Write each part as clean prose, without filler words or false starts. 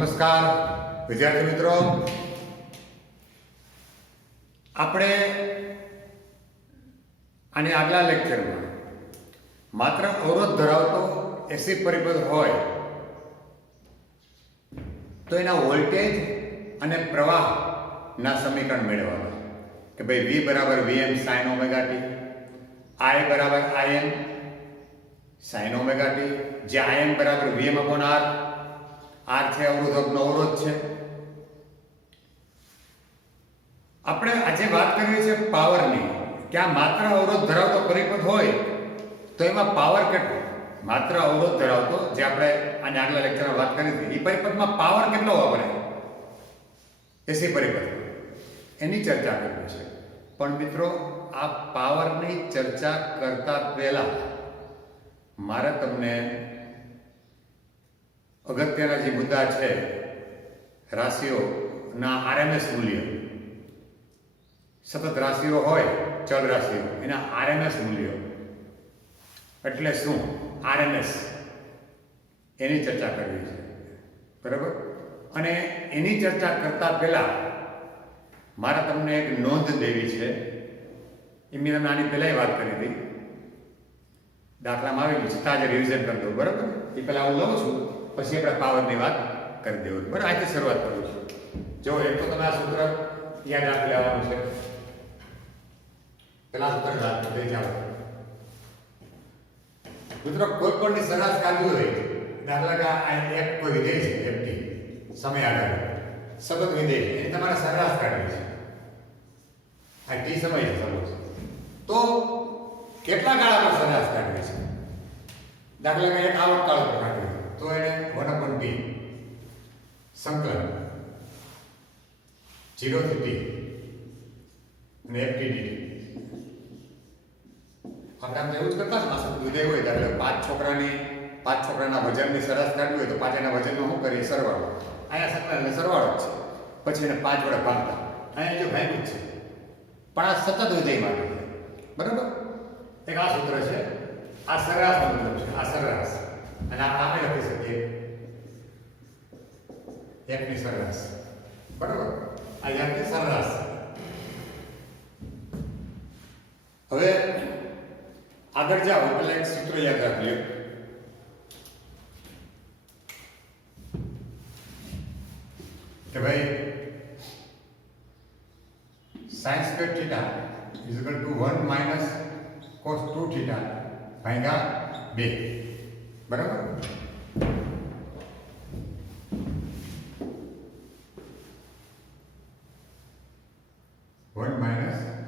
નમસ્કાર વિદ્યાર્થી મિત્રો, આપણે આની આગલા લેક્ચરમાં માત્ર અવરોધ ધરાવતો એસી પરિપથ હોય તો એના વોલ્ટેજ અને પ્રવાહના સમીકરણ મેળવવાના કે ભાઈ V બરાબર Vm sin omega t, I બરાબર Im sin ઓમેગા t, જ્યાં Im બરાબર Vm upon R, R છે અવરોધકનો અવરોધ છે. આપણે આજે વાત કરવી છે પાવરની, કે આ માત્ર અવરોધ ધરાવતો પરિપથ હોય તો એમાં પાવર કેટલો, માત્ર અવરોધ ધરાવતો જે આપણે આને આગલા લેક્ચરમાં વાત કરી હતી એ પરિપથમાં પાવર કેટલો વાપરે એસી પરિપથ, એની ચર્ચા કરવી છે. પણ મિત્રો, આ પાવરની ચર્ચા કરતા પહેલા મારે તમને અગત્યના જે મુદ્દા છે રાશિઓના આરએમએસ મૂલ્ય, સતત રાશિઓ હોય ચલ રાશિઓ, એના આરએમએસ મૂલ્યો એટલે શું, આરએમએસ, એની ચર્ચા કરવી છે. બરાબર? અને એની ચર્ચા કરતા પહેલા મારે તમને એક નોંધ દેવી છે. એ મેં તમને આની પહેલાં વાત કરી હતી, દાખલામાં આવેલી છતાં જ રિવિઝન કરી દઉં. બરાબર? એ પહેલાં હું લઉં છું, પછી આપણે પાવરની વાત કરી દેવું. બરાબર? આજથી શરૂઆત કરું છું. જો એક તો તમે આ સૂત્ર યાદ રાખી લેવાનું છે. પેલા સૂત્ર યાદ કરી જાઓ મિત્રો. કોઈ પણની સરેરાશ કાઢવી હોય, દાખલા કે આ એક કોઈ વિધેય છે ft સમય આધારિત સતત વિધેય છે, એની તમારે સરેરાશ કાઢવી છે. આ t સમય છે સપોઝ, તો કેટલા ગાળા પર સરેરાશ કાઢવી છે? દાખલા કે એક આવર્તકાળ પર કાઢવી તો એને 1/t સંકલન 0 થી t અને ft dt. આપણે એવું જ કરતા ને, આ વિધેય હોય દાખલા પાંચ છોકરાના વજનની સરેરાશ કાઢવી હોય તો પાંચેના વજનનો શું કરીએ? સરવાળો. અહીંયા સંકલન સરવાળો જ છે, પછી એને 5 વડે ભાગતા. અહીંયા જો ભાગ્યું જ છે, પણ આ સતત વિધેય માટે છે. બરાબર? એક આ સૂત્ર છે, આ સરેરાશ મતલબ છે, આ સરેરાશ, અને આપણે લખી શકીએ એકની સરેરાશ. બરાબર? આ યાદની સરેરાશ. હવે આગળ જાઓ એટલે એક સૂત્ર યાદ રાખી લો કે ભાઈ sin square theta is equal to 1 minus cos 2 theta ભાગ્યા 2. બરાબર?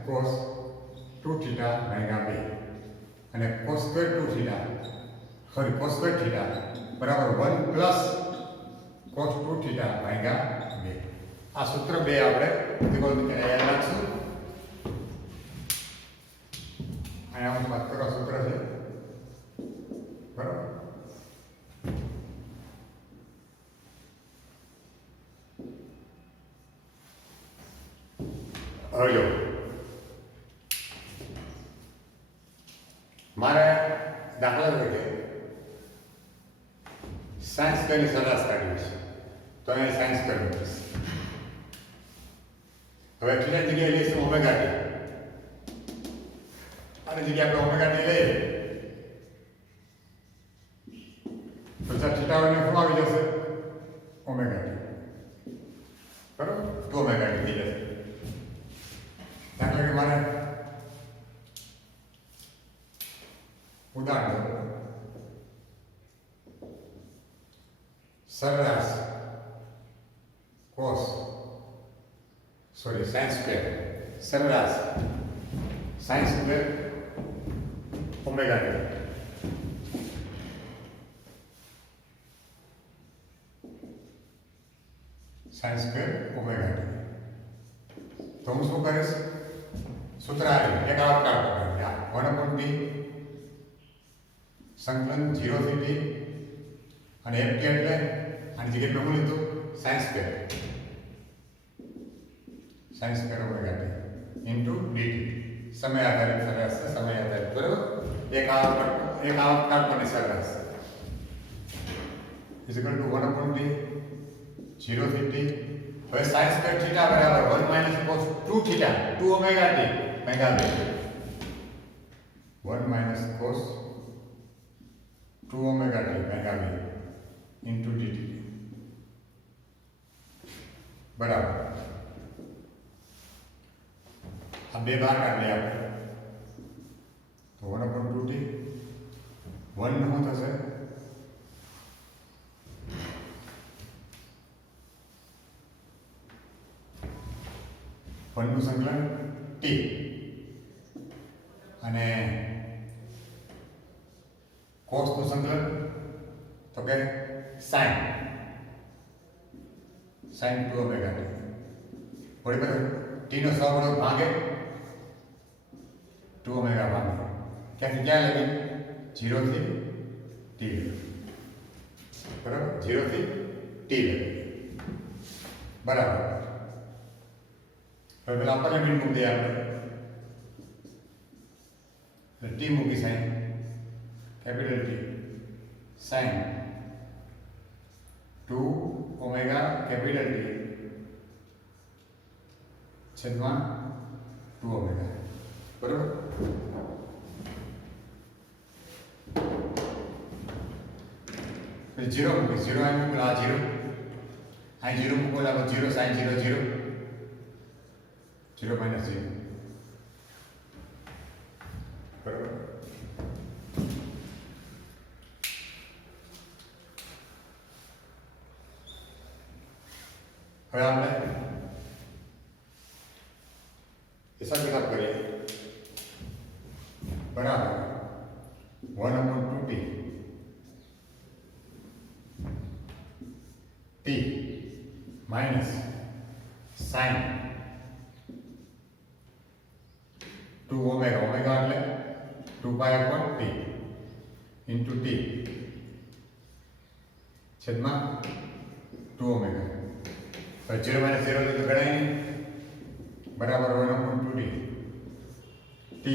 cos 2 theta ભાગ્યા 2 અને cos square 2 theta cos square theta બરાબર 1 plus cos 2 theta ભાગ્યા 2. આ સૂત્ર 2 આપણે યાદ રાખશું. અહીંયા હું વાત કરો સૂત્ર છે. બરાબર? હવે જો મારે દાખલા તરીકે સાયન્સ સ્ક્વેરની સરેરાશ કાઢવી છે, તો અહીંયા સાયન્સ સ્ક્વેર મૂકીશ. હવે થીટા જગ્યાએ લઈશું ઓમેગા ટી, આની જગ્યાએ આપણે ઓમેગા ટી લઈએ તો થીટાને શું આવી જશે? Omega T. બરાબર? તો ઓમેગા ટી થઈ જશે. દાખલા કે મારે ઉદાહરણ સરેરાશ સાયન્સ સ્ક્વેર સરેરાશ science square omega T. Science square omega T. તો હું શું કરીશ? સૂત્ર આવ્યું એક આવર્તકાળ પ્રકાર 1/t સંકલન 0 થી t અને ft એટલે આની જગ્યાએ મેં લીધું science square omega T into dt. સમય આધારિત સરેરાશ છે, સમય આધારિત. બરાબર? એક આવર્તકાળ પરની સરેરાશ is equal to 1/t 0 થી t. હવે sin સ્ક્વેર થીટા બરાબર 1 minus cos 2 theta 2 omega t ભાગ્યા 2. 1 માઇનસ cos 2 ઓમેગા t ભાગ્યા 2 ઇન્ટુ dt બરાબર. આ બે બહાર કાઢીએ આપણે તો 1/2t 1 નું થશે 1 નું સંકલન t અને cos નું સંકલન તો કે sin 2 ઓમેગા t. બરાબર. t નો સહગુણક ભાગે 2 ઓમેગા ભાગે ક્યાંથી ક્યાં લગી 0 થી t લગી. બરાબર. 0 થી t લગી. બરાબર. હવે પેલા અપર લિમિટ મૂકી દઈએ આપણે. t મૂકી sin capital T sin 2 omega capital T છેદમાં 2 ઓમેગા. બરાબર. પછી 0 મૂકી 0 અહીં મૂકેલા આ 0 અહીં 0 મૂકેલા 0 sin 0 0 0 minus 0. બરાબર. હવે આપણે હિસાબ કિતાબ કરીએ. બરાબર. 1/2t t minus sin 2 omega omega એટલે 2 પાઈ upon t into t છેદમાં 2 ઓમેગા. તો 0 minus 0 એટલે તો ગણાય નહીં. બરાબર 1/2t t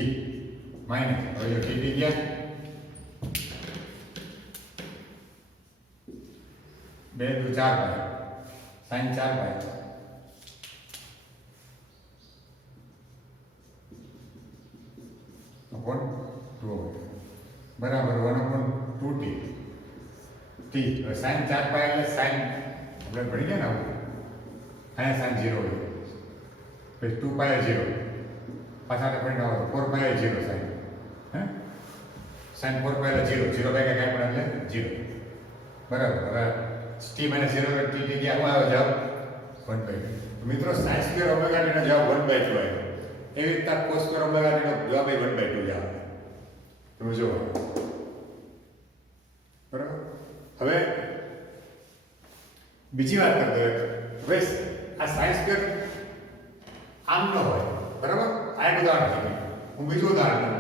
minus હવે જો t ગયા 2 × 4 પાઈ sin 4 પાઈ upon 2 બરાબર 1/2t t. હવે sin 4 પાઈ એટલે sin આપણે ભણી ગયા ને અહીંયા sin 0 હોય પછી 2 પાઈ 0 પાછા આપણે ભણી આવો 4 પાઈ 0 sin હે sin 4 પાઈ એટલે 0 0 પાઈ કાંઈ પણ એટલે 0. બરાબર. હવે t minus 0 એટલે t ગયા હું આવ્યો જવાબ 1/2. મિત્રો sin સ્ક્વેર ઓમેગા t નો જવાબ 1/2 આવ્યો. એવી રીતે cos સ્ક્વેર ઓમેગા t નો જવાબ 1/2 જ આવે. તમે જુઓ. બરાબર. હવે બીજી વાત કરતો હવે આ sin સ્ક્વેર આમ ન હોય. બરાબર. આ એક ઉદાહરણ છે. હું બીજું ઉદાહરણ લઉં.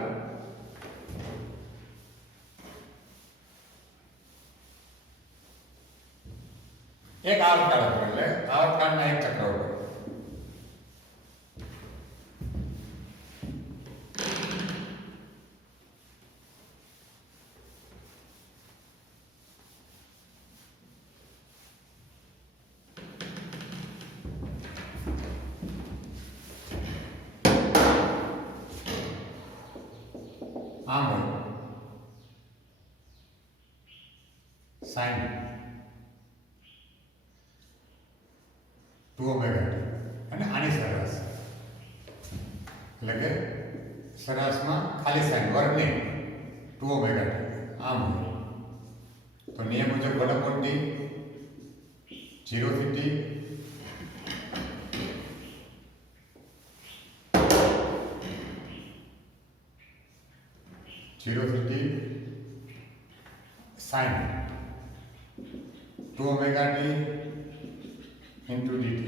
એક આવર્તકાળ હતો એટલે આવર્તકાળના એક ચક્ર ઉપર આમ હોય sin 2 ઓમેગા t અને આની સરેરાશ એટલે કે સરેરાશમાં ખાલી sin વર્ગ નહીં 2 ઓમેગા t આમ હોય તો નિયમ મુજબ 1/t 0 થી t 0 થી t sin 2 omega t into dt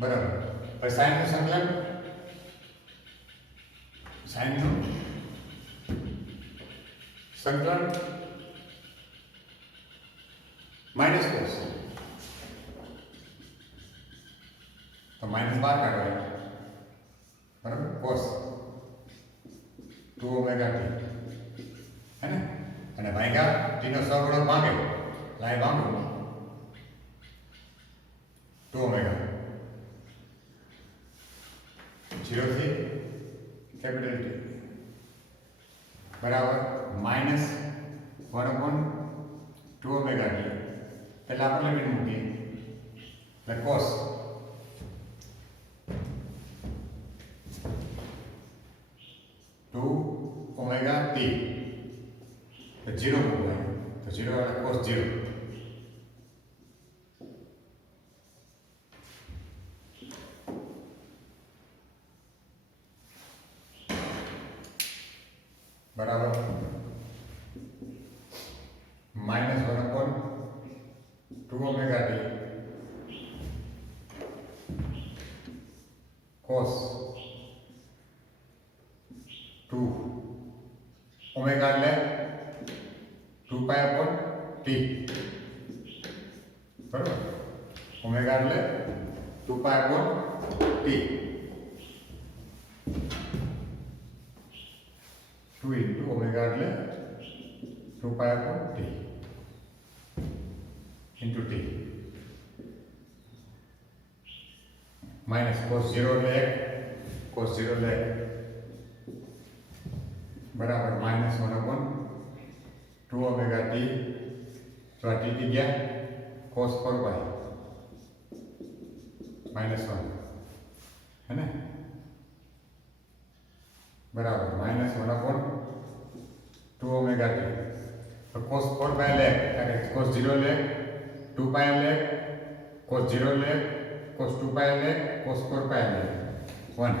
બરાબર. હવે sin નું સંકલન sin નું સંકલન માઇનસ cos તો માઇનસ બહાર કાઢવાય. બરાબર. cos 2 ઓમેગા t હે ને અને ભાગ્યા t નો સહગુણક માંગે લાય માંગો 2 ઓમેગા 0 થી કેપિટલ T બરાબર માઇનસ 1/2 ઓમેગા T. પહેલા આપણે લિમિટ મૂકીએ એટલે cos 2 ઓમેગા T તો 0 મૂકવાય તો 0 એટલે cos 0 બરાબર minus 1/2 omega T cos 2 omega એટલે 2 પાઈ upon T બરાબર ઓમેગા એટલે 2 પાઈ upon T 2 into omega એટલે 2 pi upon T into T minus cos 0 એટલે 1 cos 0 એટલે 1 બરાબર minus 1/2 omega T તો આ T થી ગયા cos 4 pi minus 1 है ना बराबर माइनस 1/2 ओमेगा T तो cos 4 पाई ले cos 0 ले 2 पाई ले cos 0 ले cos 2 पाई ले cos 4 पाई ले 1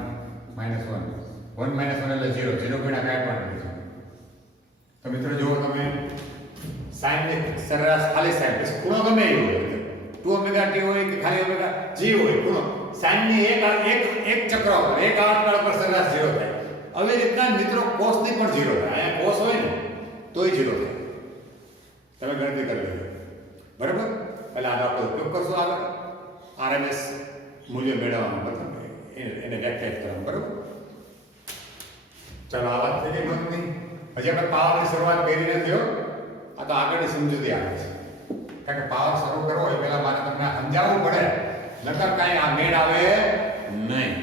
minus 1 1 minus 1 એટલે 0 0 ગુણ્યા કાંઈ પણ નથી તો મિત્રો જો તમે sin ની સરેરાશ ખાલી sin પછી ખૂણો ગમે એ હોય 2 ઓમેગા T હોય કે ખાલી ઓમેગા G હોય ખૂણો sin ની એક ચક્ર પર એક આવર્તકાળ પર સરેરાશ 0 થાય હવે રીતના મિત્રો cos ની પણ 0 થાય આ cos હોય ને તોય 0 થાય તમે ગણતરી કરી લો બરાબર એટલે આનો આપણે ઉપયોગ કરશું આગળ RMS મૂલ્ય મેળવવાનું પ્રથમ એને વ્યાખ્યાયિત કરવાનું બરાબર ચાલો આ વાત થઈ ગઈ ગણતરી હજી આપણે પાવરની શરૂઆત કરી નથી હો આ તો આગળની સમજૂતી આવે છે કારણ કે પાવર શરૂ કરવો હોય પહેલા મારે તમને સમજાવવું પડે નકર કાંઈ આ મેળ આવે નહીં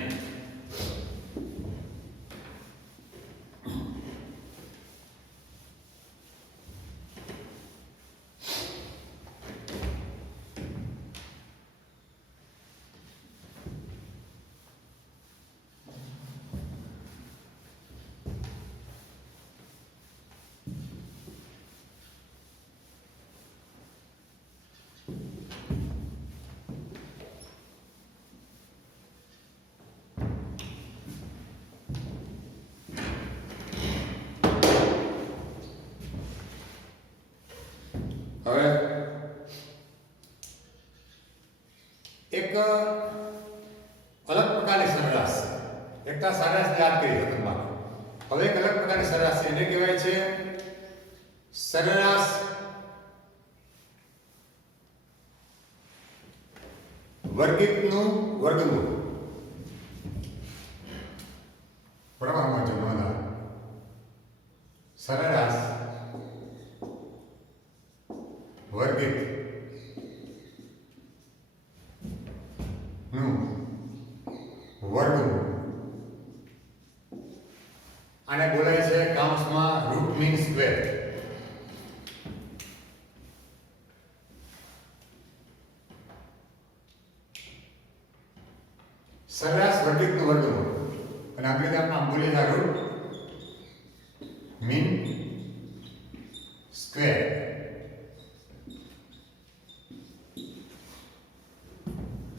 હવે એક અલગ પ્રકારની સરેરાશ એક તો સરેરાશ યાદ કરી તમારે હવે એક અલગ પ્રકારની સરેરાશ છે એને કહેવાય છે સરેરાશ વર્ગિતનું વર્ગમૂળ બરાબર જમવાના સરેરાશ વર્ગિત નું વર્ગમૂળ આને બોલાય છે કાઉન્સમાં રૂટ મીન સ્ક્વેર સરેરાશ વર્ગિતનું વર્ગમૂળ અને અંગ્રેજી આપણે બોલીએ છે root mean square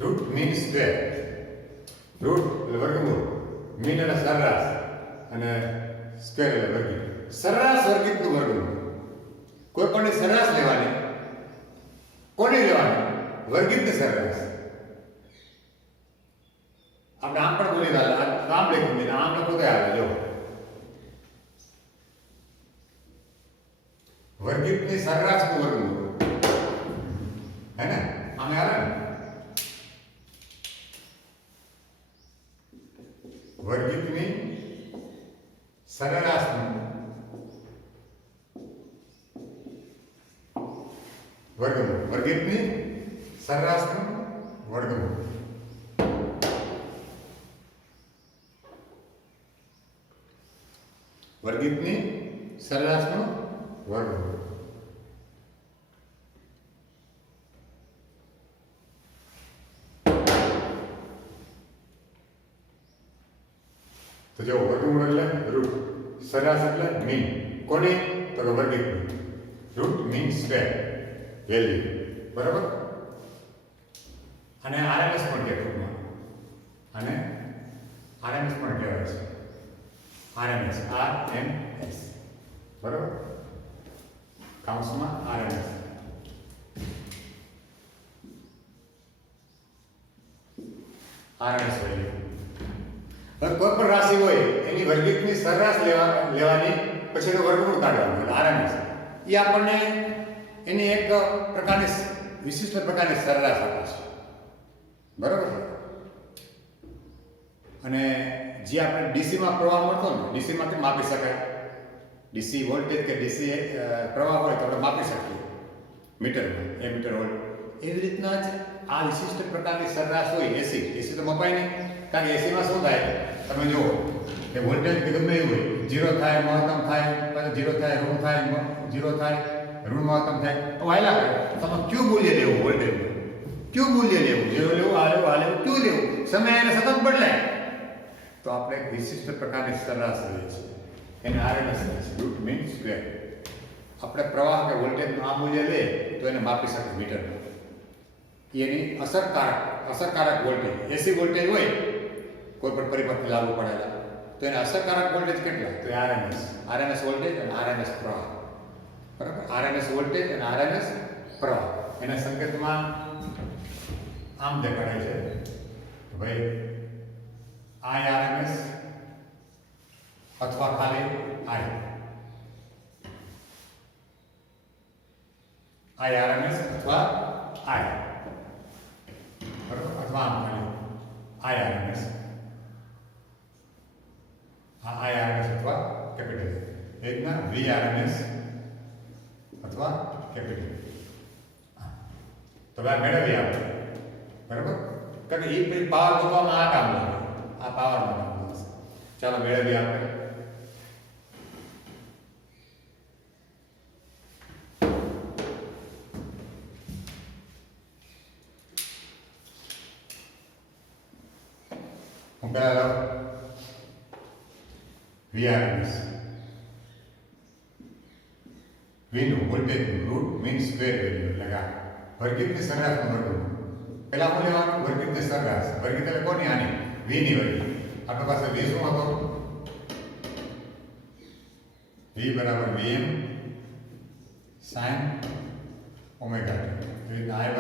root mean square root એટલે વર્ગમૂળ મીન એટલે સરેરાશ અને સ્ક્વેર એટલે વર્ગિત સરેરાશ વર્ગિતનું વર્ગમૂળ કોઈ પણ સરેરાશ લેવાની કોની લેવાની વર્ગિતની સરેરાશ આપણે આમ પણ બોલી રહ્યા આમ લખી દીધું આમ લખો તો આવે જો વર્ગિતની સરેરાશનું વર્ગમૂળ હે ને આમે આવે ને વર્ગિતની સરેરાશનું વર્ગમૂળ વર્ગિતની સરેરાશનું વર્ગમૂળ. વર્ગિતની સરેરાશનો વર્ગમૂળ. તો જો વર્ગમૂળ એટલે રૂટ, સરેરાશ એટલે મીન. કોની? તો કે વર્ગિતની. રૂટ મીન સ્ક્વેર વેલ્યુ, બરાબર. અને આરએમએસ પણ કહે ટૂંકમાં, અને આરએમએસ પણ કહેવાય છે. આરએમએસ, આરએમએસ, બરાબર, કૌંસમાં આરએમએસ. RMS value. હવે કોઈ પણ રાશિ હોય એની વર્ગિતની સરેરાશ લેવાની, પછી એનો વર્ગમૂળ કાઢવાનો, એટલે આરએમએસ. એ આપણને એની એક પ્રકારની વિશિષ્ટ પ્રકારની સરેરાશ આપે છે, બરાબર. અને જે આપણે ડીસીમાં પ્રવાહ મળતો ને, ડીસીમાંથી માપી શકાય. ડીસી વોલ્ટેજ કે ડીસી પ્રવાહ હોય તો આપણે માપી શકીએ મીટરમાં, મીટર વોલ્ટ. એવી રીતના જ આ વિશિષ્ટ પ્રકારની સરેરાશ હોય એસી તો મપાય નહીં. કારણ કે એસીમાં શું થાય, તમે જુઓ કે વોલ્ટેજ ગમે એવું હોય, 0 થાય, મહત્તમ થાય, પછી 0 થાય, ઋણ થાય, 0 થાય, ઋણ મહત્તમ થાય, તો હાલ્યા કરે. તમે ક્યુ મૂલ્ય લેવું વોલ્ટેજનું, ક્યુ મૂલ્ય લેવું, 0 લેવું, આ લેવું, ક્યુ લેવું, સમય એને સતત બદલાય. તો આપણે એક વિશિષ્ટ પ્રકારની સરેરાશ લઈએ છીએ, એને આરએમએસ કહે છે, રૂટ મીન સ્ક્વેર. આપણે પ્રવાહ કે વોલ્ટેજનું આ મૂલ્ય લે તો એને માપી શકીએ મીટરમાં. એની અસરકારક વોલ્ટેજ, એસી વોલ્ટેજ હોય કોઈ પણ પરિપથથી લાગુ પડેલા, તો એને અસરકારક વોલ્ટેજ કેટલા? તો આરએમએસ વોલ્ટેજ અને આરએમએસ પ્રવાહ, બરાબર. આરએમએસ વોલ્ટેજ અને આરએમએસ પ્રવાહ એના સંકેતમાં આમ દેખાડાય છે ભાઈ આરએમએસ અથવા ખાલી આરએમએસ અથવા બરાબર, અથવા આમ ખાલી આરએમએસ, આરએમએસ અથવા કેપિટલ. એક ના વીઆરએમએસ અથવા કેપિટલ. તો આ મેળવીએ આપણે, બરાબર. કારણ કે એ પાવર ગોતવામાં આ કામ લાગે, આ પાવરમાં કામ લાગશે. ચાલો મેળવીએ આપણે. હું પહેલા લઉં વીઆરએમએસ, વીનું વોલ્ટેજનું રૂટ મીન સ્ક્વેર વેલ્યુ, એટલે કે વર્ગિતની સરેરાશનું વર્ગમૂળ. પહેલા હું લેવાનું વર્ગિતની સરેરાશ. વર્ગિત એટલે કોની? આની, વીની વર્ગિત. આપણી પાસે વી શું હતો? વી બરાબર વીએમ સાઇન ઓમેગા ટી. એ રીતે આઈ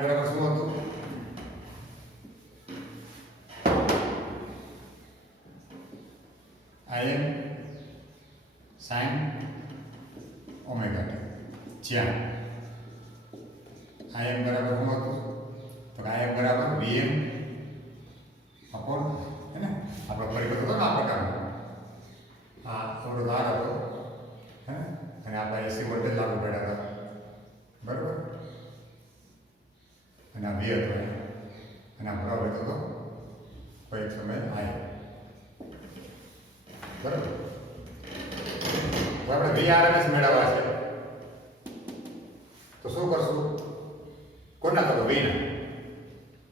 બરાબર શું હતું? Im sin omega T. જ્યાં Im બરાબર શું હતું? તો Im બરાબર Vm અપોન, હે ને, આપણો પરિપથ હતો ને આ પ્રકારનો, આ થોડો ધાર હતો, હે ને, અને આપણે એસી વોલ્ટેજ લાગુ પડ્યા હતા, બરાબર. અને આ V હતો, અને આ બરાબર હતો કોઈ સમય I, બરાબર. તો આપણે વીઆરએમએસ મેળવવા છે, તો શું કરશું? કોના? તો વીના.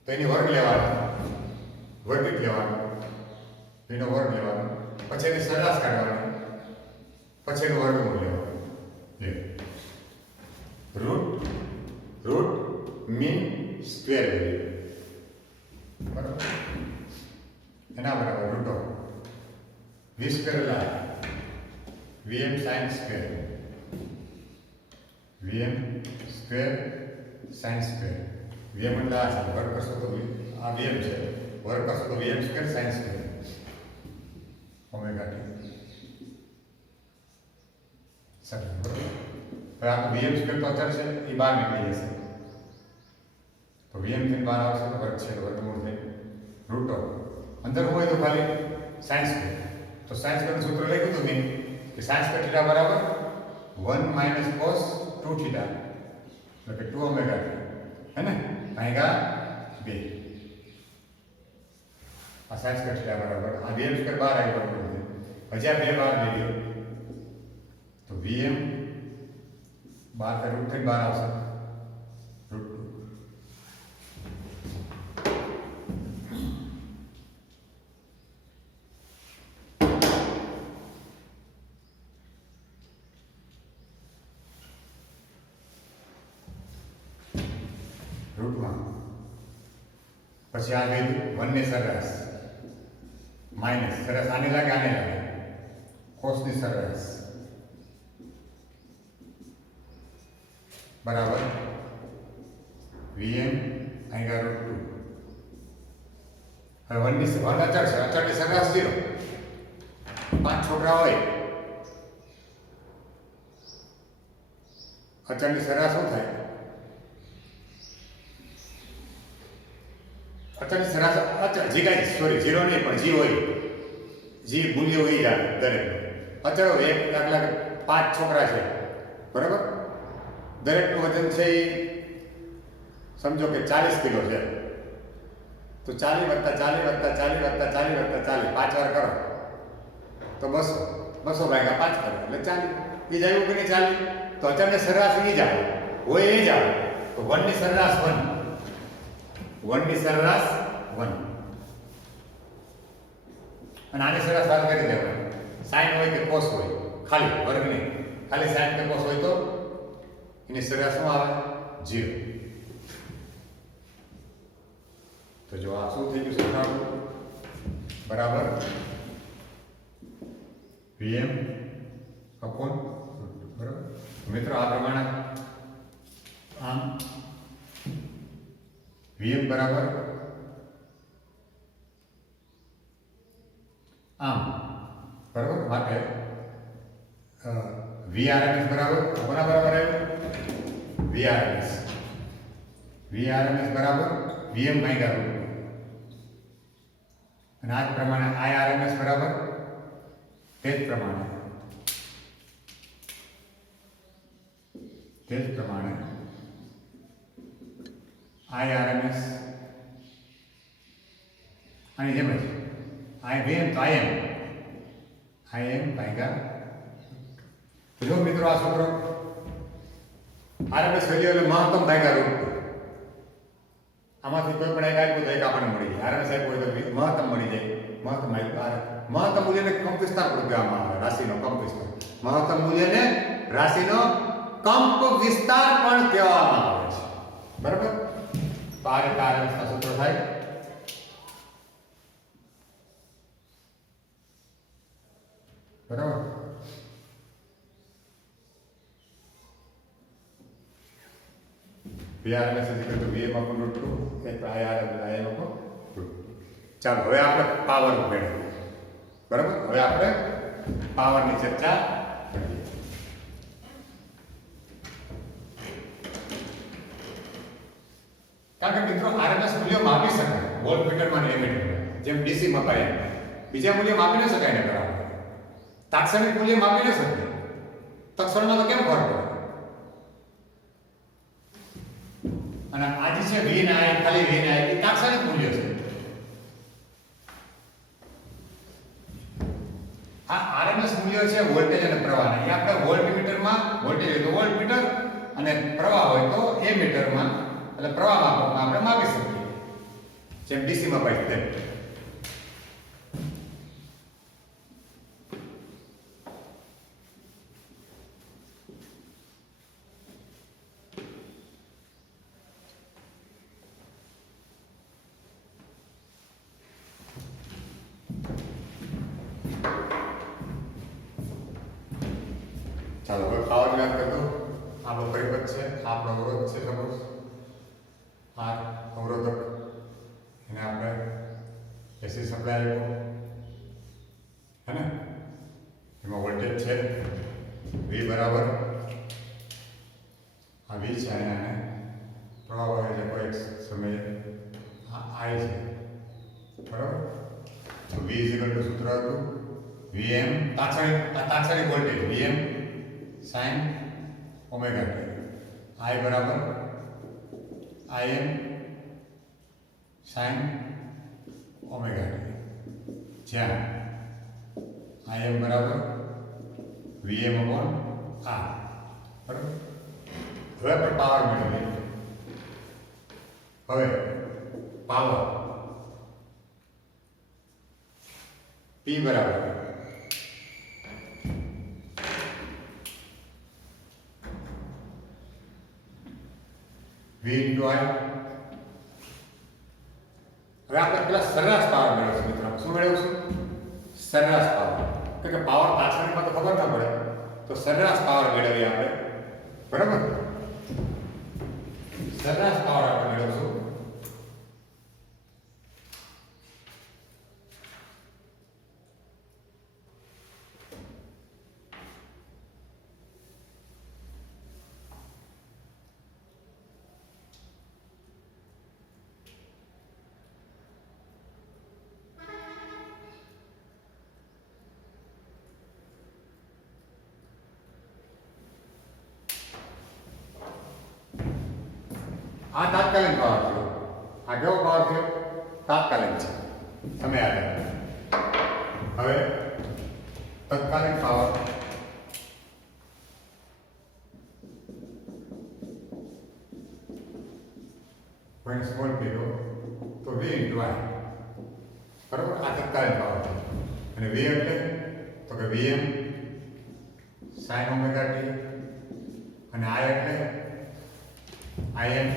તો એની વર્ગ લેવાનો, વર્ગિત લેવાનો, વીનો વર્ગ લેવાનો, પછી એની સરેરાશ કાઢવાની, પછી એનું વર્ગમૂળ લેવાનું. રૂટ મીન સ્ક્વેર વેલ્યુ, બરાબર. એના બરાબર રૂટ ઓફ વી સ્ક્વેર એટલે VM sine square, VM square sine square. VM એટલે આ છે, વર્ગ કરશો તો આ વીએમ છે, વર્ગ કરશો તો VM square sine square omega T. સરસ, બરાબર. હવે આ વીએમ સ્ક્વેર તો અચળ છે, એ બહાર નીકળી જશે, તો વીએમ થી બહાર આવશે તો વર્ગ છે, વર્ગમૂળ થઈ રૂટ ઓફ અંદર હોય તો ખાલી સાઇન સ્ક્વેર. તો સાઇન સ્ક્વેરનું સૂત્ર લખ્યું હતું મેં કે સાઇન સ્ક્વેર થીટા બરાબર 1 - cos 2 થીટા, એટલે કે 2 ઓમેગા ટી. है ना आएगा 2 આ સાઇન્સ કટલા બરાબર આ VM સ્ક્વેર બહાર આવી પડતું છે હજી આ 2 બહાર લઈ લો તો VM બહાર √ 3 બહાર આવશે રૂટમાં પછી આ ગઈ 1 ની સરેરાશ માઇનસ સરેરાશ આને લાગે કોસની સરેરાશ બરાબર VM આएगा √2 હવે 1 ની અચળ છે અચળની સરેરાશ 0 5 છોકરા હોય અચળની સરેરાશ શું થાય અચળ સરેરાશ અચળ જી કાંઈ સોરી 0 નહીં પણ જી હોય જી મૂલ્ય હોય જાય દરેક અચળ હોય એક દાખલા 5 છોકરા છે બરાબર દરેકનું વજન છે એ સમજો કે 40 કિલો છે તો 40 + 40 + 40 + 40 + 40 5 વાર કરો તો 200 ભાગ્યા 5 કરો એટલે 40 એ જાય કે નહીં 40 તો અચળને સરેરાશ નહીં જાય હોય એ જાય તો 1 ની સરેરાશ 1 ની સરેરાશ 1 અને આની સરેરાશ વાત કરી દેવાની સાઈન હોય કે કોસ હોય ખાલી વર્ગ નહીં ખાલી સાઈન કે કોસ હોય તો એની સરેરાશ શું આવે 0 તો જો આ શું થઈ ગયું સરેરાશ બરાબર VM અપોન બરાબર મિત્રો આ પ્રમાણે આમ VM બરાબર આમ બરાબર માટે VRMS બરાબર કોના બરાબર આવ્યું VRMS બરાબર VM / √2 અને આ જ પ્રમાણે IRMS બરાબર તે જ પ્રમાણે IRMS આની જેમ જ VM તો IM ભાગ્યા તો જો મિત્રો આ સૂત્ર RMS વેલ્યુ એટલે મહત્તમ ભાગ્યા √2 આમાંથી કોઈ પણ એક આપ્યું તો એક આપણને મળી જાય RMS આપ્યું હોય તો મહત્તમ મળી જાય મહત્તમ મૂલ્યને કંપ વિસ્તાર પણ કહેવામાં આવે રાશિનો કંપ વિસ્તાર મહત્તમ મૂલ્યને રાશિનો કંપ વિસ્તાર પણ કહેવામાં આવે છે બરાબર તો આ રીતે RMS ના સૂત્ર થાય બરાબર VRMS = VM / √2 એટલે IM / √2 ચાલો હવે આપણે પાવર મેળવીએ બરાબર હવે આપણે પાવરની ચર્ચા કરીએ કારણ કે મિત્રો RMS મૂલ્ય માપી શકાય વોલ્ટમીટરમાં ને એમીટરમાં જેમ DC મપાય બીજા મૂલ્ય માપી ન શકાય ને બરાબર તાત્ક્ષણિક મૂલ્ય માપી ન શકાય તત્ક્ષણમાં તો કેમ ફરક પડે અને આજે છે V ને I ખાલી V ને I એ તાત્ક્ષણિક મૂલ્ય છે આ RMS મૂલ્ય છે વોલ્ટેજ અને પ્રવાહના એ આપણે વોલ્ટમીટરમાં વોલ્ટેજ હોય તો વોલ્ટમીટર અને પ્રવાહ હોય તો એમીટરમાં એટલે પ્રવાહ માપકમાં આપણે માપી શકીએ જેમ DC મપાય તેમ ચાલો હવે પાવર યાદ કરી દો આપણો પરિપથ છે આપણો અવરોધ છે સપોઝ આ અવરોધક એને આપણે એસી સપ્લાય આપ્યો હે ને એમાં વોલ્ટેજ છે V બરાબર આ V છે અને પ્રવાહ હોય છે કોઈ સમયે આ I છે બરાબર તો V સૂત્ર હતું VM તાત્ક્ષણિક voltage VM sin omega I બરાબર Im sin ઓમેગા જ્યાં Im બરાબર Vm upon R. બરાબર. હવે આપણે પાવર મેળવીએ. હવે પાવર P બરાબર V into I. હવે આપણે પેલા સરેરાશ પાવર મેળવશું મિત્રો. શું મેળવશું? સરેરાશ પાવર. કે પાવર પાછળમાં તો ખબર ના પડે, તો સરેરાશ પાવર મેળવીએ આપણે. બરાબર. સરેરાશ પાવર આપણે મેળવશું. આ તાત્કાલિક પાવર થયો. આ કેવો પાવર થયો? તાત્કાલિક છે. તમે આગળ હવે તત્કાલીન પાવર when small p हो તો v into I. બરાબર. આ તત્કાલીન પાવર છે. અને v એટલે તો કે vm sin omega t અને I એટલે Im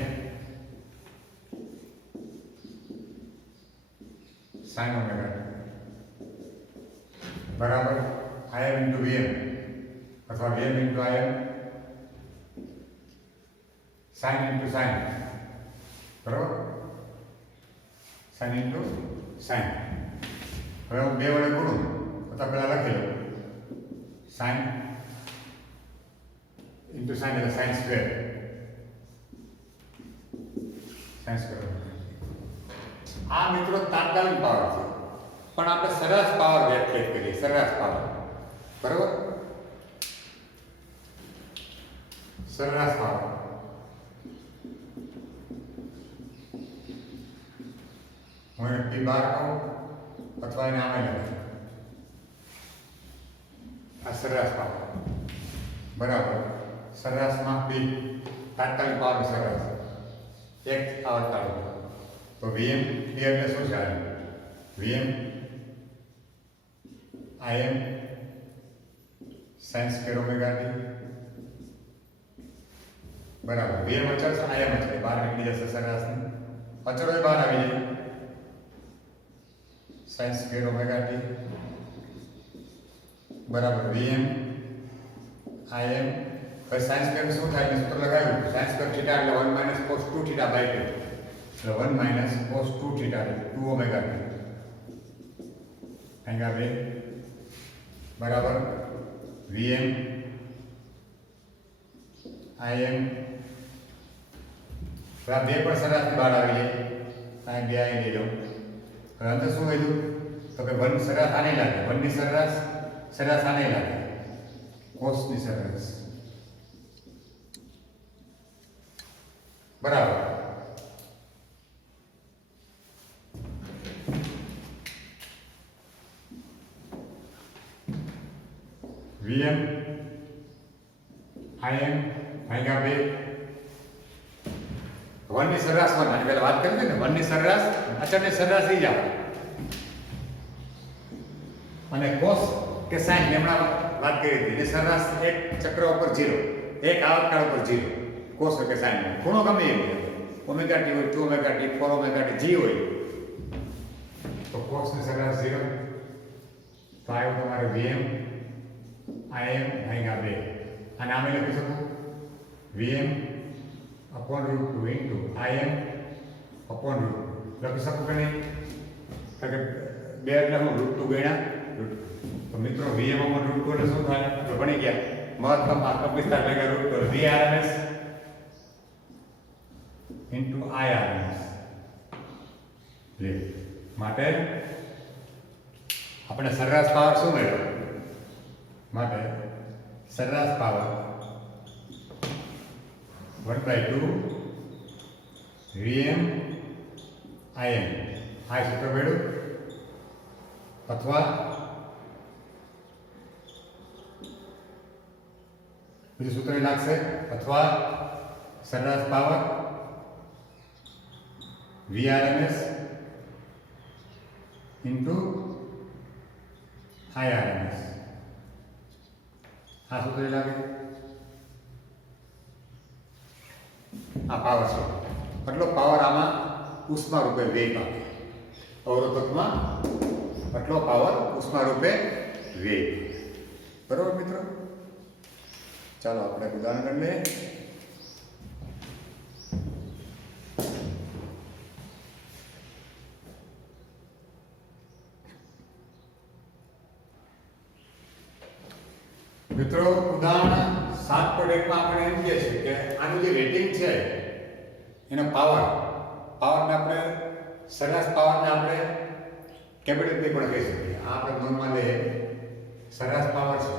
sin omega t બરાબર Im into Vm અથવા Vm into Im sin into sin. બરાબર. sin into sin. હવે હું બે વડે ગુણું તો પહેલા લખી લઉં sin into sin એટલે sin સ્ક્વેર. આ મિત્રો તાત્કાલિક પાવર છે, પણ આપણે સરેરાશ પાવર વ્યાખ્યાયિત કરીએ. સરેરાશ પાવર. બરાબર. સરેરાશ પાવર હું એને P બાર કહું અથવા એને આમે લખું. આ સરેરાશ પાવર. બરાબર. સરેરાશમાં P તાત્કાલિક પાવર સરેરાશ એક આવર્તાળો. તો Vm P એટલે શું છે? Vm Im sin square omega t બરાબર. Vm અચળ છે, Im અચળ. બહાર નીકળી જશે સરેરાશની. અચળ હોય બહાર આવી જાય. sin સ્ક્વેર ઓમેગા t બરાબર Vm Im. હવે sin સ્ક્વેર શું થાય? સૂત્ર લગાવ્યું. sin સ્ક્વેર થીટા એટલે 1 minus cos 2 theta by 2. એટલે 1 minus cos 2 theta એટલે 2 omega t. અહીંયા બે બરાબર Vm Im. હવે બે પણ સરેરાશની બહાર આવી જાય. અહીં બે આવી લઈ લઉં. હવે અંદર શું વધ્યું? તો કે 1 સરેરાશ આને લાગે. 1 ની સરેરાશ આને લાગે. cos ની સરેરાશ. બરાબર. Vm Im ભાગ્યા 2 1 ની સરેરાશ 1. આની પહેલા વાત કરી ને 1 ની સરેરાશ અચળની સરેરાશ થઈ જાય. અને cos કે sin હમણાં વાત કરી હતી. એની સરેરાશ એક ચક્ર ઉપર 0, એક આવર્તકાળ ઉપર 0. cos કે sin ખૂણો ગમે એ હોય. ઓમેગા t હોય, 2 ઓમેગા t, 4 ઓમેગા t જે હોય. તો cos ની સરેરાશ 0. તો આવ્યો તમારે Vm Im ભાગ્યા 2. અને આમે લખી શકું Vm upon root 2 into Im upon root 2. લખી શકું કે નહીં? કારણ કે 2 એટલે હું root 2 ગણ્યા root 2. તો મિત્રો Vm upon root 2 એટલે શું થાય? આપણે ભણી ગયા મહત્તમ આકમ વિસ્તાર ભાગ્યા root 2 Vrms into Irms. લે માટે આપણે સરેરાશ પાવર શું મળ્યો? માટે સરેરાશ પાવર 1/2 વીએમ આઈએમ આ સૂત્ર મેળવ્યું અથવા બીજું સૂત્ર લાગશે અથવા સરેરાશ પાવર વીઆરએમએસ ઇન્ટુ આઈઆરએમએસ આ સૂત્ર લાગે આ પાવર છે એટલો પાવર આમાં ઉષ્મા રૂપે વેગ આપે અવરોધકમાં એટલો પાવર ઉષ્મા રૂપે વેગ બરાબર મિત્રો ચાલો આપણે ઉદાહરણ કરી લઈએ મિત્રો ઉદાહરણ 7.1 માં આપણે એમ કહે છે કે આનું જે રેટિંગ છે એનો પાવરને આપણે સરેરાશ પાવરને આપણે કેપિટલ પી પણ કહી શકીએ આ આપણે નોંધમાં લઈએ સરેરાશ પાવર છે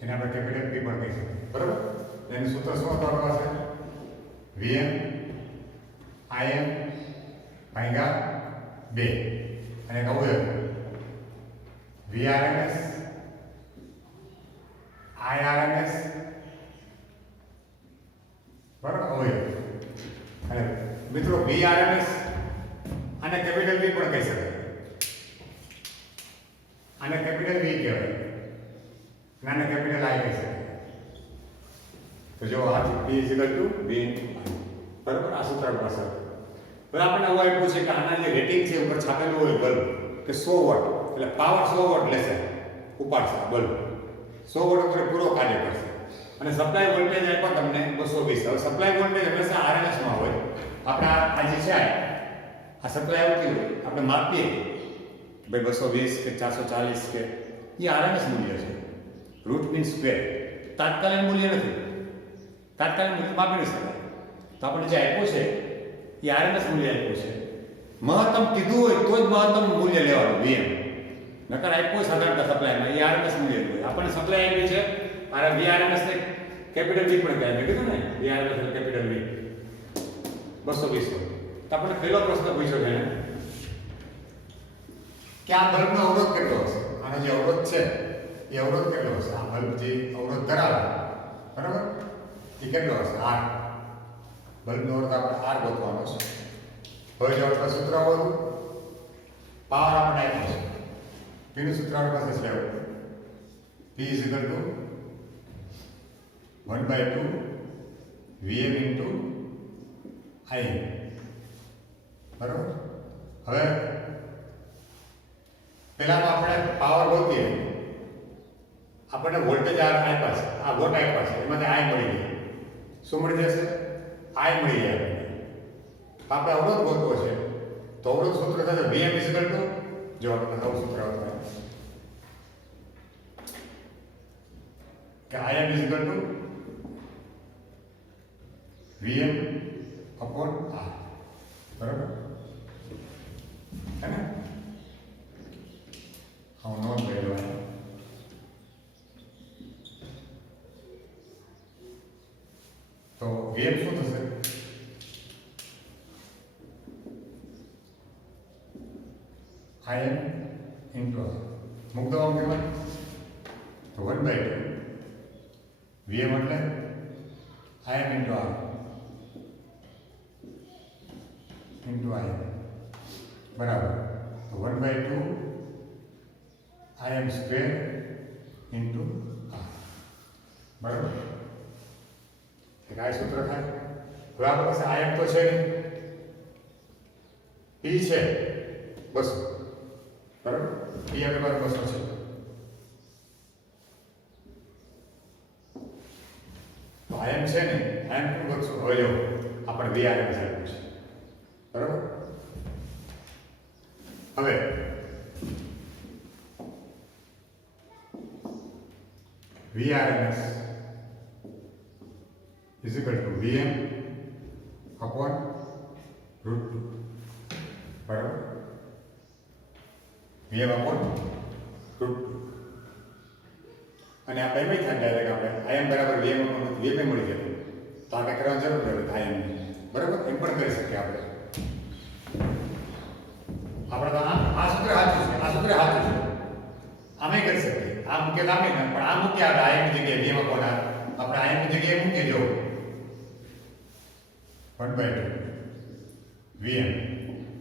એને આપણે કેપિટલ પી પણ કહી શકીએ બરાબર એનું સૂત્ર શું હતું આપણી પાસે વીએમ આઈએમ ભાગ્યા 2 અને કહું વીઆરએમએસ આઈઆરએમએસ બરાબર હોય અને મિત્રો વીઆરએમએસ આને કેપિટલ વી પણ કહી શકાય આને કેપિટલ વી કહેવાય નાને કેપિટલ આઈ કહી શકાય તો જો આ પી ઇઝ ઇક્વલ ટુ વી બરાબર આ સૂત્ર પાસે હવે આપણે હવે પૂછે કે આના જે રેટિંગ છે ઉપર છાપેલું હોય બલ્બ કે 100 વોટ એટલે પાવર 100 વોટ લેશે ઉપાડશે બલ્બ 100 વોટ ઉપર પૂરો કાર્ય કરશે અને સપ્લાય વોલ્ટેજ આપ્યો તમને 220 હવે સપ્લાય વોલ્ટેજ હંમેશા આરએમએસ માં હોય આપણે આ જે છે આ સપ્લાય આવતી હોય આપણે માપીએ ભાઈ 220 કે 440 કે એ આરએમએસ મૂલ્ય છે રૂટ મીન સ્ક્વેર તાત્કાલિક મૂલ્ય નથી તાત્કાલિક મૂલ્ય માપી ન શકાય તો આપણે જે આપ્યું છે એ આરએમએસ મૂલ્ય આપ્યું છે મહત્તમ કીધું હોય તો જ મહત્તમ મૂલ્ય લેવાનું વીએમ નકર આપ્યું સાધારણ સપ્લાયમાં એ આરએમએસ મૂલ્ય હોય આપણને સપ્લાય આપી છે આ વીઆરએમએસ ને કેપિટલ વી પણ કહેવાય કીધું ને વીઆરએમએસ ને કેપિટલ વી 220 તો આપણે પહેલો પ્રશ્ન પૂછ્યો છે કે આ બલ્બનો અવરોધ કેટલો હશે આનો જે અવરોધ છે એ અવરોધ કેટલો હશે આ બલ્બ જે અવરોધ ધરાવે બરાબર એ કેટલો હશે આર બલ્બનો અવરોધ આપણે આર ગોતવાનો છે હવે જો આપણે સૂત્ર બોલું પાવર આપણે આપ્યો છે પીનું સૂત્ર આપણી પાસે છે P is equal to 1/2 Vm into Im બરાબર હવે પહેલામાં આપણે પાવર ગોતીએ આપણને વોલ્ટેજ આપ્યા છે આ વોટ આપ્યા છે એમાંથી I મળી જાય શું મળી જશે I મળી જાય આપણે અવરોધ ગોતવો છે તો અવરોધ સૂત્ર થશે Vm is equal to જો આપણે નવું સૂત્ર આવતું કે Im is equal to Vm upon R બરાબર હે ને હું નોંધ લઈ લઉં તો Vm શું થશે Im into R મૂક દો કેટલા તો 1/2 Vm એટલે Im into R into Im બરાબર તો 1/2 Im square into R બરાબર એક આ સૂત્ર થાય હવે આપણી પાસે Im તો છે નહીં P છે 200 બરાબર P આપણી પાસે 200 છે તો Im છે ને Im શું કરશું હવે જો આપણે VRMS આપ્યું છે બરાબર હવે VRMS is equal to Vm upon root 2 બરાબર Vm upon root 2 અને આપણે એમ થાય કે આપણે Im બરાબર Vm upon Vm મળી જાય તો આપણે કરવાની જરૂર પડે Im બરાબર, એમ પણ કરી શકીએ આપણે. આપણે તો આ સૂત્ર સાચું છે, આ સૂત્ર સાચું છે. આમે કરી શકીએ. આ મૂકે તો આમે પણ આ મૂકે આપણે આયની જગ્યાએ v માં કોણ આપણે આયની જગ્યાએ મૂકી દો 1/2 vm.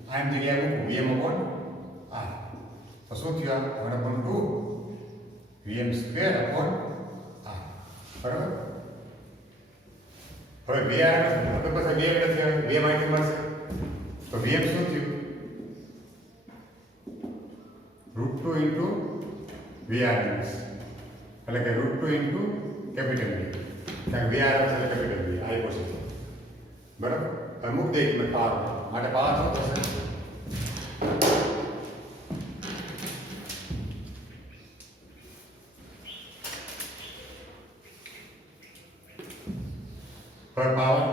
આયની જગ્યાએ મૂકું vm કોણ r. તો શું થયું? 1/2 vm સ્ક્વેર અપોન r. બરાબર. હવે vr તો પછી vm નથી, v માંથી મળશે તો vm શું થયું? √2 into VRMS એટલે કે √2 into કેપિટલ V. કારણ કે VRMS એટલે કેપિટલ V આ પોઝિશન. બરાબર. હવે મૂક દે કે પાવર માટે પાવર શું થશે? હવે power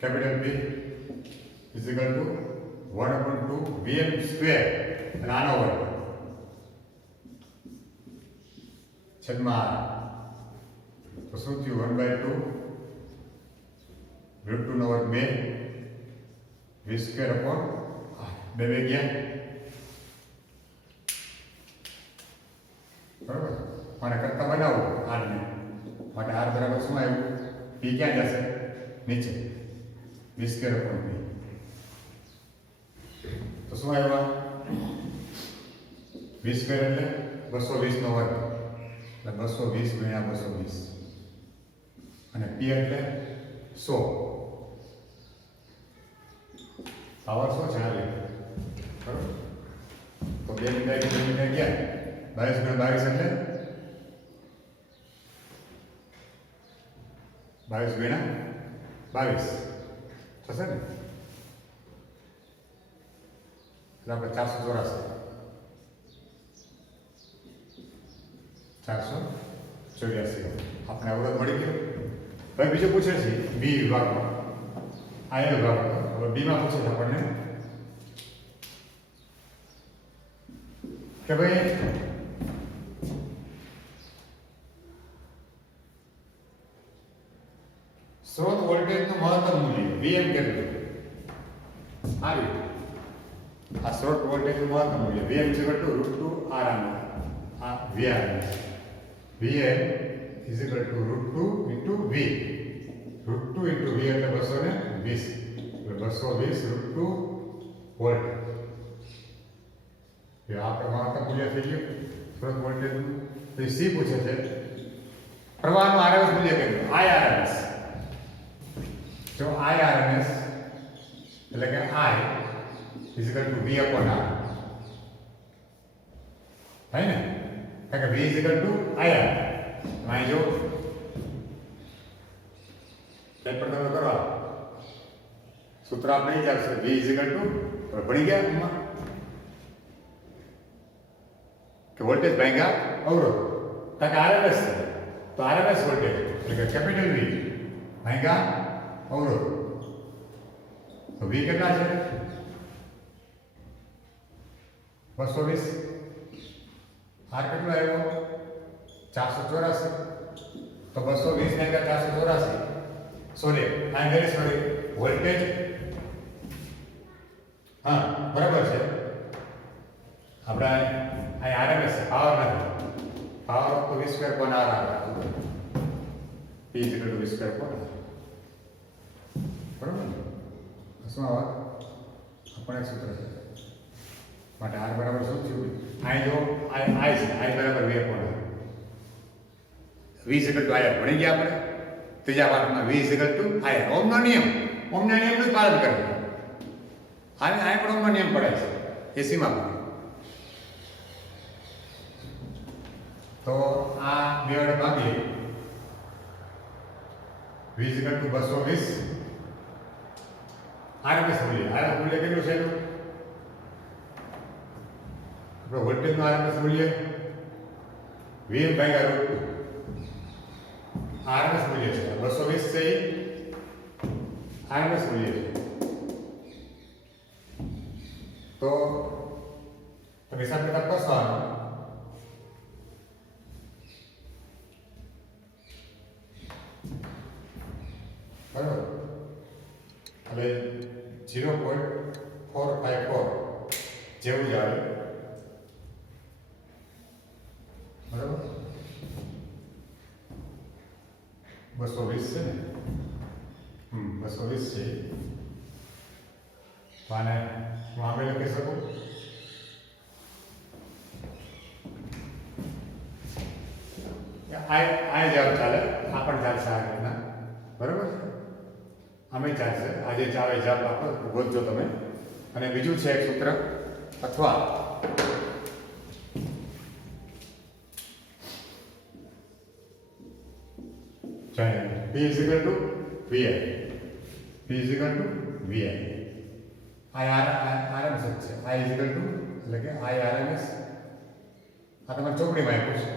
capital V is equal to 1/2 Vm square અને આનો વર્ગ છેદમાં તો શું થયું? 1/2 √2 નો વર્ગ 2 v સ્ક્વેર અપોન બે ગયા. બરાબર. મને કરતા બનાવો r ને માટે r બરાબર શું આવ્યું? p ક્યાં જશે? નીચે v સ્ક્વેર અપોન b. તો શું આવ્યું? v સ્ક્વેર એટલે 220 નો વર્ગ એટલે 220 ગુણ્યા 220 અને p એટલે 100. પાવર શું છે? બરાબર. તો 2 મીટર ગયા 22 ગુણ્યા 22 એટલે 22 ગુણ્યા 22 થશે ને? એટલે આપણે 484 આપણે અવરોધ મળી ગયો. હવે બીજું પૂછે છે બી વિભાગમાં, આ એ વિભાગ હતો. હવે બી માં પૂછે છે આપણને કે ભાઈ સ્રોત વોલ્ટેજનું મહત્તમ મૂલ્ય Vm કેટલું? આવી આ સ્રોત વોલ્ટેજનું મહત્તમ મૂલ્ય Vm √2 r આ VRMS. Vm is equal to √2 into V. √2 into V એટલે 220 એટલે 220 √2 વોલ્ટ. એ આપણે મહત્તમ મૂલ્ય થઈ ગયું સ્રોત વોલ્ટેજનું. તો સી પૂછે છે પ્રવાહનું RMS મૂલ્ય કેટલું? IRMS. જો IRMS એટલે કે I is equal to V upon R થાય ને? કારણ કે V is equal to IR. અહીં જો કંઈ પણ તમે કરો સૂત્ર આપણે જ આવશે V is equal to ભણી ગયા કે વોલ્ટેજ ભાગ્યા અવરોધ. કારણ કે RMS છે તો RMS વોલ્ટેજ એટલે કે કેપિટલ V ભાગ્યા અવરોધ. તો V કેટલા છે? 220. R કેટલો આવ્યો? 484. તો 220 ભાગ્યા 484 સોરી આ વેરી સોરી વોલ્ટેજ હા બરાબર છે. આપણે આ RMS છે, પાવર નથી. પાવર ઓફ V સ્ક્વેર કોણ R આવે P is equal to V square કોણ બરાબર ને? શું આવે? આપણે એક સૂત્ર છે માટે R બરાબર શું થયું? I જો I છે I બરાબર V upon R. V is equal to IR ભણી ગયા આપણે ત્રીજા પાઠમાં. V is equal to IR. ઓમનો નિયમનું જ પાલન કરવું. આને આ પણ ઓમનો નિયમ પડાય છે એસીમાં પણ. તો આ બે વડે ભાગીએ V is equal to 220 RMS મૂલ્ય. RMS મૂલ્ય કેટલું છે? આપણે વોલ્ટેજનું RMS મૂલ્ય Vm ભાગ્યા √2 RMS મૂલ્ય છે. 220 છે એ RMS મૂલ્ય છે. તો હિસાબ કિતાબ કરશો આનો બરાબર. એટલે 0.454 જેવું જ આવે, બરાબર. 220 છે ને, 220 છે. તો આને હું આમે લખી શકું. આ જવાબ ચાલે, આ પણ ચાલશે આ રીતના, બરાબર. આમે ચાલશે. આજે ચાલે જવાબ આપો ગોતજો તમે. અને બીજું છે એક સૂત્ર અથવા P is equal to VI. P is equal to VI. RMS છે. I is equal to એટલે કે IRMS. આ તમારે ચોપડીમાં આપ્યું છે.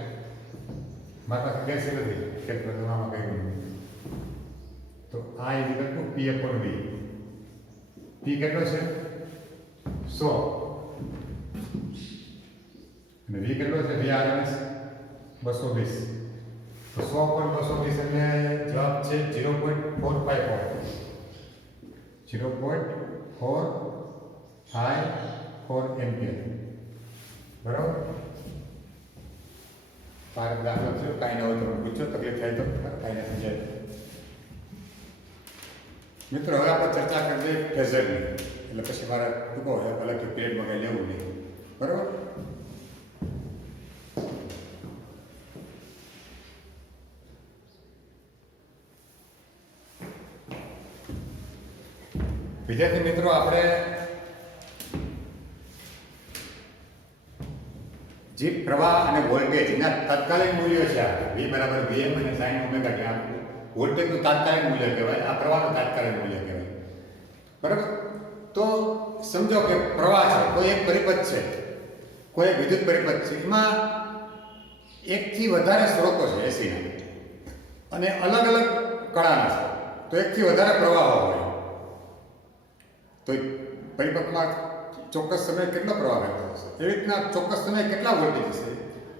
મારા પાસે કેલ્સી નથી કેલ્ક્યુલેટરમાં કહ્યું. તો I is equal to P upon V. P કેટલો છે? 100. અને V કેટલો છે? VRMS 220. તો 100 પર 220 એટલે જવાબ છે 0.454. 0.454 એમ્પિયર, બરાબર. પાર દાખલો છે, કાંઈ ન હોય તો પૂછો, તકલીફ થાય તો કાંઈ નથી જાય. મિત્રો હવે આપણે ચર્ચા કરી દઈએ ફેઝરની, એટલે પછી મારે ટૂંકો અલગ પીરિયડમાં કંઈ લેવું નહીં, બરાબર. વિદ્યાર્થી મિત્રો, આપણે જે પ્રવાહ અને વોલ્ટેજ એના તાત્કાલિક મૂલ્યો છે, V બરાબર Vm અને sin ઓમેગા t. આ વોલ્ટેજનું તાત્કાલિક મૂલ્ય કહેવાય, આ પ્રવાહનું તાત્કાલિક મૂલ્ય કહેવાય, બરાબર. તો સમજો કે પ્રવાહ છે, કોઈ એક પરિપથ છે, કોઈ વિદ્યુત પરિપથ છે, એમાં એકથી વધારે સ્ત્રોતો છે એસીના અને અલગ અલગ કળાના છે. તો એકથી વધારે પ્રવાહો હોય તો પરિપથમાં ચોક્કસ સમયે કેટલો પ્રવાહ વહેતો હશે, એવી રીતના ચોક્કસ સમયે કેટલા વોલ્ટેજ હશે,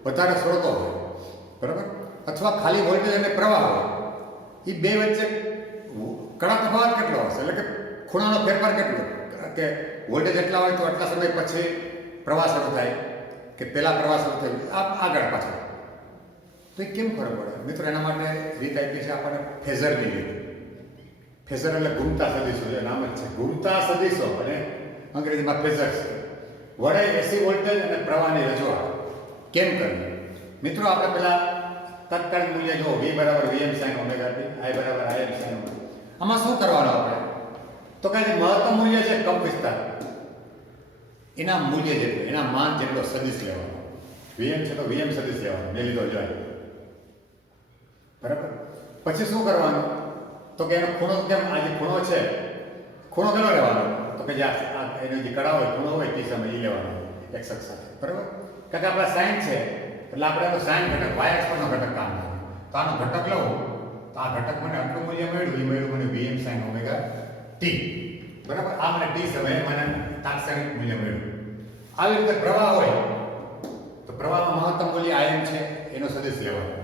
વધારે સ્ત્રોતો હોય, બરાબર. અથવા ખાલી વોલ્ટેજ અને પ્રવાહ હોય, એ બે વચ્ચે કડા તફાવત કેટલો હશે, એટલે કે ખૂણાનો ફેરફાર કેટલો, કે વોલ્ટેજ એટલા હોય તો આટલા સમય પછી પ્રવાહ શરૂ થાય કે પહેલા પ્રવાહ શરૂ થયું, આગળ પાછળ. તો એ કેમ ખબર પડે મિત્રો? એના માટે રીત આપી છે આપણને ફેઝરની રીત. ફેઝર એટલે ઘૂમતા સદીશો, જે નામ જ છે ઘૂમતા સદીશો, અને અંગ્રેજીમાં ફેઝર્સ વડે એસી વોલ્ટેજ અને પ્રવાહની રજૂઆત કેમ કરવી. મિત્રો આપણે પહેલા તાત્કાલિક મૂલ્ય જો V બરાબર Vm sin omega t, I બરાબર Im sin ઓમેગા. આમાં શું કરવાનું આપણે? તો કે મહત્તમ મૂલ્ય છે કંપ વિસ્તાર, એના મૂલ્ય જેટલું, એના માન જેટલો સદીશ લેવાનો. Vm છે તો Vm સદીશ લેવાનો, મેં લીધો જાય, બરાબર. પછી શું કરવાનું? તો કે એનો ખૂણો, કેમ આ જે ખૂણો છે, ખૂણો કેટલો લેવાનો? તો કે જે એનો જે કડા હોય, ખૂણો હોય તે સમય એ લેવાનો એક અક્ષ સાથે, બરાબર. કારણ કે આપણા સાઈન છે એટલે આપણે એનો સાઈન ઘટક y અક્ષ પરનો ઘટક કામ કરે. તો આનો ઘટક લઉં તો આ ઘટક મને આટલું મૂલ્ય મળ્યું, એ મળ્યું મને Vm sin ઓમેગા t, બરાબર. આ મને t સમયે મને તાત્કાલિક મૂલ્ય મળ્યું. આવી રીતે પ્રવાહ હોય તો પ્રવાહનું મહત્તમ મૂલ્ય Im છે, એનો સદીશ લેવાનો.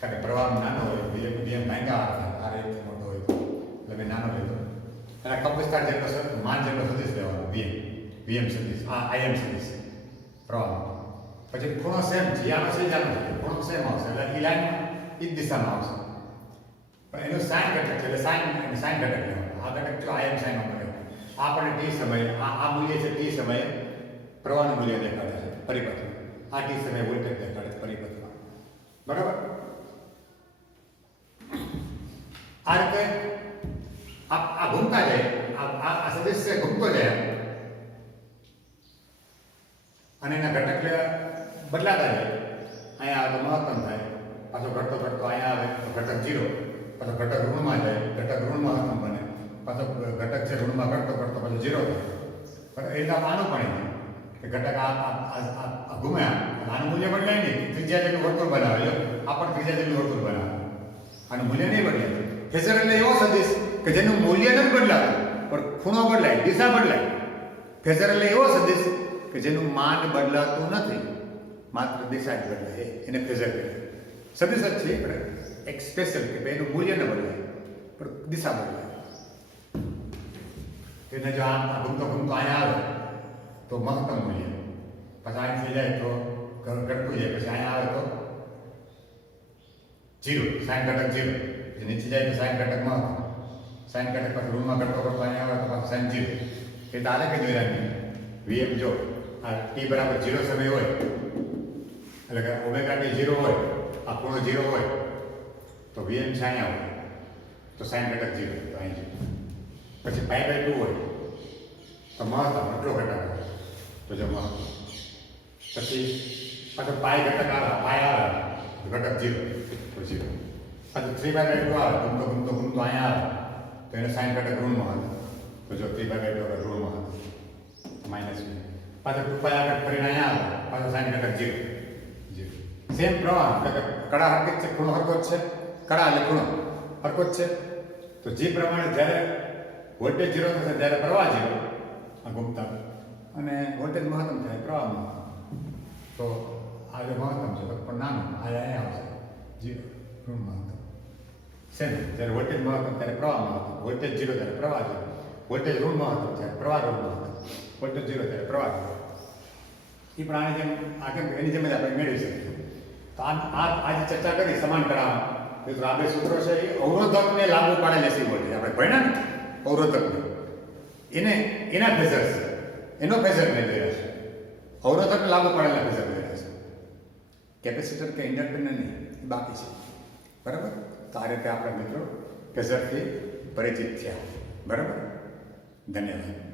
કારણ કે પ્રવાહ નાનો હોય, Vm ભાંગા આ રીતે મોટો હોય એટલે મેં નાનો લીધો. અને કંપ વિસ્તાર જેટલો માન જેટલો સદીશ લેવાનો, Vm સદીશ, આ Im સદીશ પ્રવાહ. પછી ખૂણો સેમ છે, આનો છે જાનો છે, ખૂણો સેમ આવશે એટલે એ લાઈન એ જ દિશામાં આવશે. પણ એનું સાઇન ઘટક છે એટલે સાઇન ઘટક લેવાનો. આ ઘટક જો Im sin ઓમેગા, આ પણ t સમયે આ મૂલ્ય છે, t સમયે પ્રવાહનું મૂલ્ય દેખાડે છે પરિપથમાં, આ t સમયે વોલ્ટેજ દેખાડે છે પરિપથમાં, બરાબર. આ રીતે આ ઘૂમતા જાય, આ સદીશ છે ઘૂમતો જાય અને એના ઘટક બદલાતા જાય. અહીંયા આવે તો મહત્તમ થાય, પાછો ઘટતો ઘટતો અહીંયા આવે તો ઘટક 0, પાછો ઘટક ઋણમાં જાય, ઘટક ઋણમાં મહત્તમ બને, પાછો ઘટક છે ઋણમાં ઘટતો ઘટતો પાછો 0 થાય. પણ એ રીતે આનું પણ કે ઘટક આ ઘૂમ્યા, આનું મૂલ્ય બદલાય નહીં, ત્રિજ્યા જેટલું વર્તુળ બનાવે, આ પણ ત્રિજ્યા જેટલું વર્તુળ બનાવે, આનું મૂલ્ય નહીં બદલાય. ફેઝર એટલે એવો સદીશ કે જેનું મૂલ્ય નથી બદલાતું પણ ખૂણો બદલાય, દિશા બદલાય. ફેઝર એટલે એવો સદીશ કે જેનું માન બદલાતું નથી, માત્ર દિશા જ બદલાય, એને ફેઝર કહેવાય. સદીશ જ છે પણ એક સ્પેશિયલ કે એનું મૂલ્ય ન બદલાય પણ દિશા બદલાય. એને જો આમ ઘૂમતો ઘૂમતો અહીંયા આવે તો મહત્તમ મૂલ્ય, પછી અહીંથી જાય તો ઘટતું જાય, પછી અહીંયા આવે તો 0, સાઈન ઘટક 0, પછી નીચે જાય તો સાઈન ઘટક મહત્તમ, સાઈન ઘટક પછી રૂમમાં ઘટતો ઘટતો અહીંયા આવે તો પાછું સાઈન 0. એ તારે કે જોઈ વીએમ જો આ ટી બરાબર 0 સમય હોય એટલે કે ઓમેગા ટી 0 હોય, આ ખૂણો 0 હોય તો વીએમ છે અહીંયા હોય તો સાઈન ઘટક 0 તો અહીં 0. પછી π/2 હોય તો મહત્તમ એટલો ઘટક આવે તો જો મહત્તમ, પછી પાછો પાઈ ઘટક આવે ઘટક 0 તો 0. પછી 3/2 આવે ઘૂમતો ઘૂમતો ઘૂમતો અહીંયા આવે તો એને સાઈન ઘટક ઋણમાં આવે તો જો 3/2 ઋણમાં આવે -2. પાછો 2π આગળ ફરીને અહીંયા આવે પાછો સાઈન ઘટક 0. સેમ પ્રવાહ એટલે કે કડા હરકત છે, ખૂણો હરકત છે, કડા એટલે ખૂણો હરકત છે. તો જે પ્રમાણે જ્યારે વોલ્ટેજ 0 થશે ત્યારે પ્રવાહ 0 આ ઘૂમતા અને વોલ્ટેજ મહત્તમ થાય પ્રવાહ મહત્તમ. તો આ જે મહત્તમ છે તો પણ નાનું આ અહીંયા આવશે 0 ઋણ મહત્તમ. સેમ જ્યારે વોલ્ટેજ મહત્તમ ત્યારે પ્રવાહ મહત્તમ, વોલ્ટેજ 0 ત્યારે પ્રવાહ 0, વોલ્ટેજ ઋણ મહત્તમ ત્યારે પ્રવાહ ઋણ મહત્તમ, વોલ્ટેજ 0 ત્યારે પ્રવાહ 0. એ પણ આની જેમ આ કેમ એની જેમ જ આપણે મેળવી શકીએ. તો આ જે ચર્ચા કરી સમાન કરાવવા તો આ બે સૂત્રો છે એ અવરોધકને લાગુ પાડેલ એસી વોલ્ટેજ આપણે ભણ્યા ને અવરોધકને એના ફેઝર છે, એનો ફેઝર મેં જોયા છે. અવરોધકને લાગુ પાડેલા ફેઝર જોયા છે, કેપેસિટર કે ઇન્ડક્ટરને નહીં એ બાકી છે. બરાબર. તો આ રીતે આપણે મિત્રો ફેઝરથી પરિચિત થયા. બરાબર. ધન્યવાદ.